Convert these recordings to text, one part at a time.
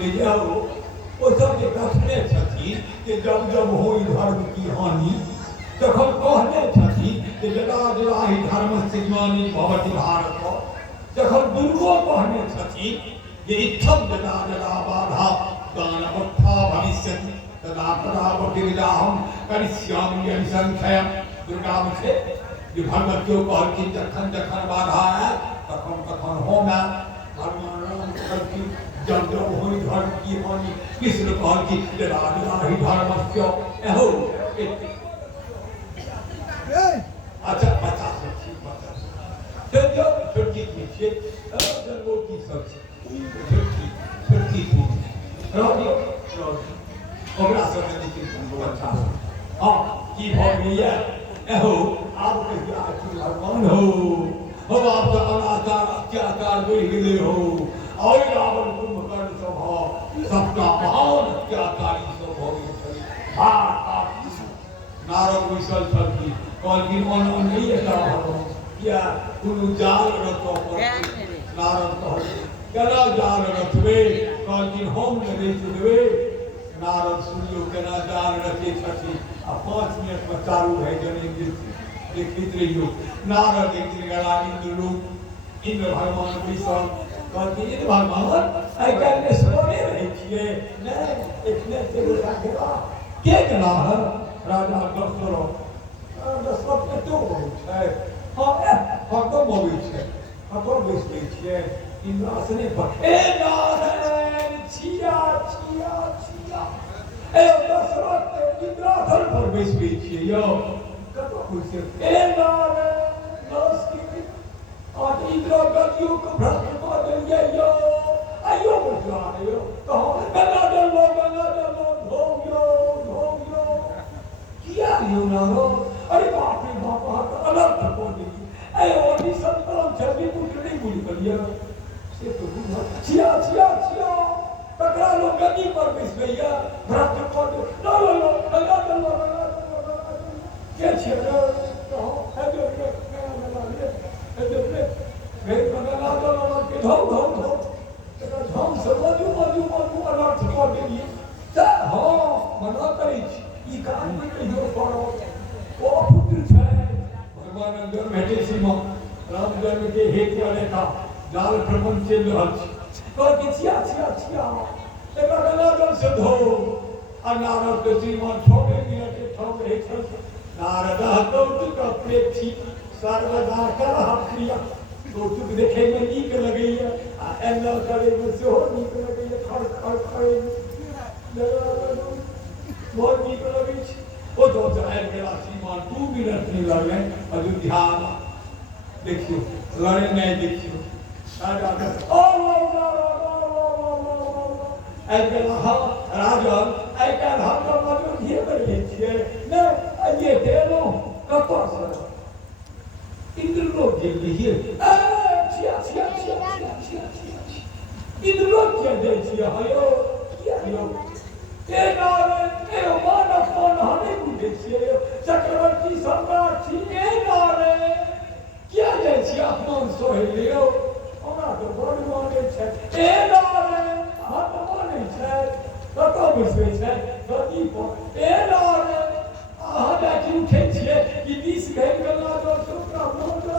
ले जाओ वो सब के कहने छथि कि जब जब हो धर्म की हानि तखन कहने छथि कि जदा जदा ही धर्म से ज्ञानी भवति भारत जखन दुर्गो कहने छथि जे इत्थम जदा जदा बाधा दानवत्था भविष्यति तदा तदा प्रतिविदाहम करिष्यामि अनिसंख्यम दुर्गा मुझे जो भगवतियों कहलखिन जखन जखन बाधा है तखन तखन होना भगवान राम कहलखिन जब जब हो धर्म की हानि कृष्ण कहलखिन जदा जदा ही धर्मस्य एहो अच्छा बता फिर जो छोटी पीछे जन्मों की सबसे छोटी रोडियो ओकरा सब लेकिन अच्छा हां की भ गइया एहो आप कहिया कि भगवान हो आप तो अनाचार अत्याचार बढ़ गेले हो और रावण कुंभकर्ण सब सबका महान अत्याचारी सब हो गए नारद विशल छल की कौन की मन नहीं है या कुनु जाल रखो नारद कहले केना जाल रखबे कौन की हम नहीं चुनबे नारद सुनियो केना जाल रखे छथि आ 5 मिनट में चालू है जने देखित रहियो नारद एक दिन गला इंद्र भगवान विशाल कहती इंद्र भगवान आई कहले सोने रहे छिए ने इतने से गुस्सा केला के केना है राजा दशरथ के तो है हां तो मोबी छे अपन बेचते छिए इंद्रासने पर ए नारायण छिया छिया छिया ए दशरथ के इंद्रासन पर बेचते छिए यो कतो खुश ए नारायण नमस्ते आज इंद्र गतियों को भ्रष्ट कर देंगे यो आयो बुझा यो तो गंगा जल धो यो किया यो नारो अरे बाप रे बाप अलग को दी ए ओनी संतान जल्दी पुत्र नहीं भूल करिया से तो बुझा छिया छिया छिया पकड़ा लो गति पर बिस गया भ्रष्ट कर लो गंगा जल के छिया तो है जो मेरे बंगला तो लगा के धो तेरा धम से मजू अलर्ट कर देलिए त हां मना करै छी ई काम में कहियो करो ओ पुत्र छै भगवान अंदर भेटे सीमा राम जन्म के हेतु वाले का जाल भ्रमण चल रहल छी कर के छिया तेरा गंगा जल से धो आ नारद के श्रीमान छोड़े मिनट ठोक रहे छ नारद कौतुक प्रेक्षी सर्वदा कलह प्रिय कौतुक देखे में नीक लगैया आ एना करे में सेहो नीक लगैया खड़ बहुत नीक लगै छै ओ तो आबि गेला श्रीमान 2 मिनट नहीं लगले अयोध्या देखियो लड़े नहीं देखियो राजा ओ आबि गेला राजा आई काल हम अयोध्या में रहे छियै ने ये देलो कतौ से इंद्र लोग के लिए छिया इंद्र लोग के दे छिया हयो किया यो ए नारे ए मानव कोन हने बुझे छिये चक्रवर्ती सम्राट छी ए नारे किया दे छिया मन सोहे लियो हमरा तो बड़ माने छै ए नारे हम माने छै कतो बुझे छै गति पर ए नारे आहा की उठे छिए कि 20 घर गला तो छोटा मोटा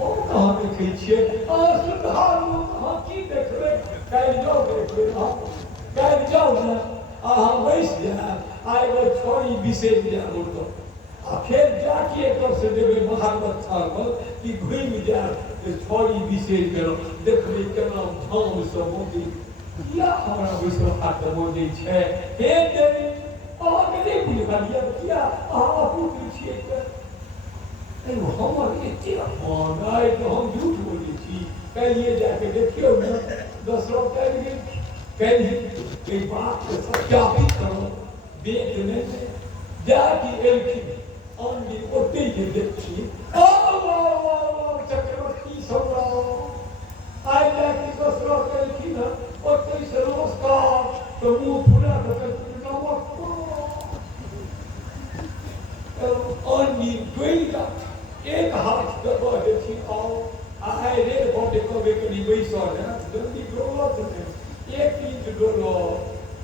हम कहां देखे छिए आ सुधारू हां की देखबे काल जाओ देखबे काल जाओ ना आहा बैस जा आइ वो छोरी विशेष जा बोलतो आ फिर जाके एक से देबे महारत थाल कि घुम जा छोरी विशेष करो देखबे केना धाम सब मोदी या हमरा विश्व हाथ मोदी छै हे देवी आगे बुझा लिया किया आहा पुत्र छिए ए हमर एते अपन आइ तो हम झूठ बोली छी कहिए जाके देखियो न दशरथ कहिए के बात के सत्यापित करो देख ने जाके एलखिन अन्य ओते जे देखी चक्रवर्ती सम्राट आइ जाके दशरथ एलखिन ओते से नमस्कार तो मुंह फुला के अन्य द्वैता एक हाथ दबा देखी आओ आए रे बोटे को बेकली वैसा है जल्दी ग्रोथ में एक दिन बेसुरो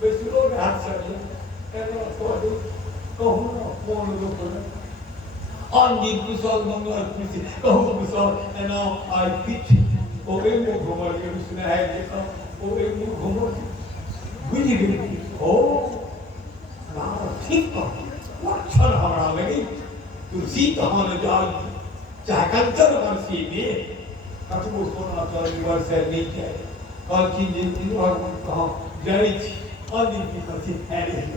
बेसुरो ने हाथ से एनो तो कहूँ ना कौन लोग को Anjing kusal mangal kusi, kau kusal, and now I pitch. Oh, emu gomar ke usne hai dekha. Oh, emu gomar. Bujh gayi. Oh, ना ठीक है. लक्षण हमारा लगी. तुलसी तो हमारे जाल चाहे कंचन वर्षी भी. कभी वो सोना तो वर्ष है नहीं क्या. कल की जिंदगी और कहाँ जाई थी. अंजिंग की मस्ती है नहीं.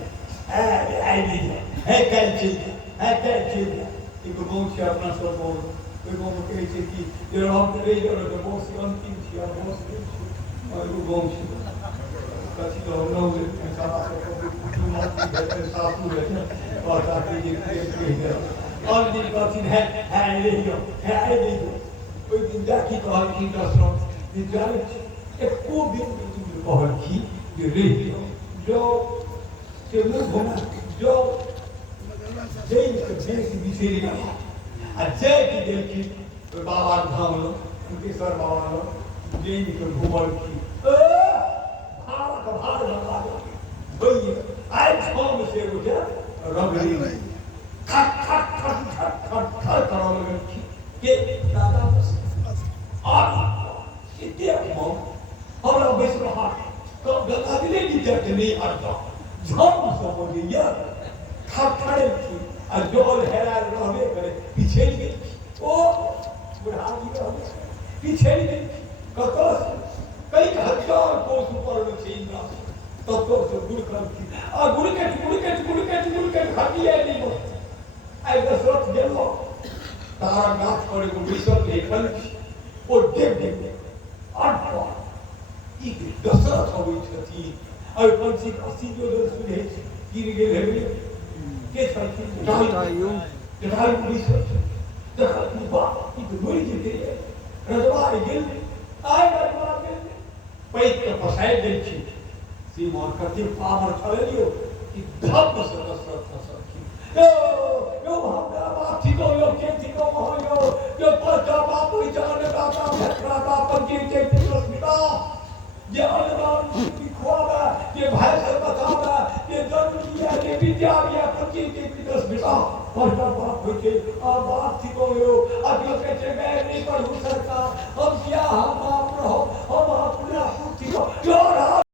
है क्या चीज़ एक बहुत सी अपना सब कोई को कहे थे कि जो हम ले जो तो बहुत सी अंतिम थी और बहुत सी और वो बहुत सी कभी तो हम लोग ऐसा कुछ मत ही साफ हो गया और ताकि ये और दिन का दिन है ले लो कोई दिन जाकी तो हर की दसरों दिन जाने एक को दिन में बहुत की ये ले जो मुँह घुमा जो जय की बिछेरी का अजय की देव की बाबा धाम लो उनके सर बाबा लो जय की घूमर की भारत भार बता दो भैया आज हम से उठा रगड़ी खट खट खट खट खट खट करो लगी के दादा और इतने हम और बेस रहा तो गंगा दिले की जट नहीं आता झम समझ गया खड़े थी और जोल हेरा रहबे करे पीछे गई ओ बुढ़ाई रहबे पीछे गई कतो कई हजार को ऊपर में छीना तब तो से गुड़ करती और गुड़ के हटिए नहीं हो आई दशरथ गेलो तारा गाछ पर को विषम देखल ओ देख और ई दशरथ होई छथि और पंछी अस्सी जो दर सुने गिर गेल हेबे के साथी जटायु पुलिस देखा पूरा कि गोली देते रजवा गेल आय रजवा गेल पैक के फसाई देल छी सीमान कते पावर छलियो कि धब से दशरथ की यो हमरा बात थी को यो के थी को यो पता बाप कोई जाने दाता भत्रा बाप के प्रश्निता ये अनुदान की खोगा ये भाई से बतावा ये जरूरी है ये विद्या या पति के पितस बेटा और बाप होके आ बात थी को यो अब यो के मैं नहीं पढ़ू सरकार हम क्या हम बाप रहो हम अपना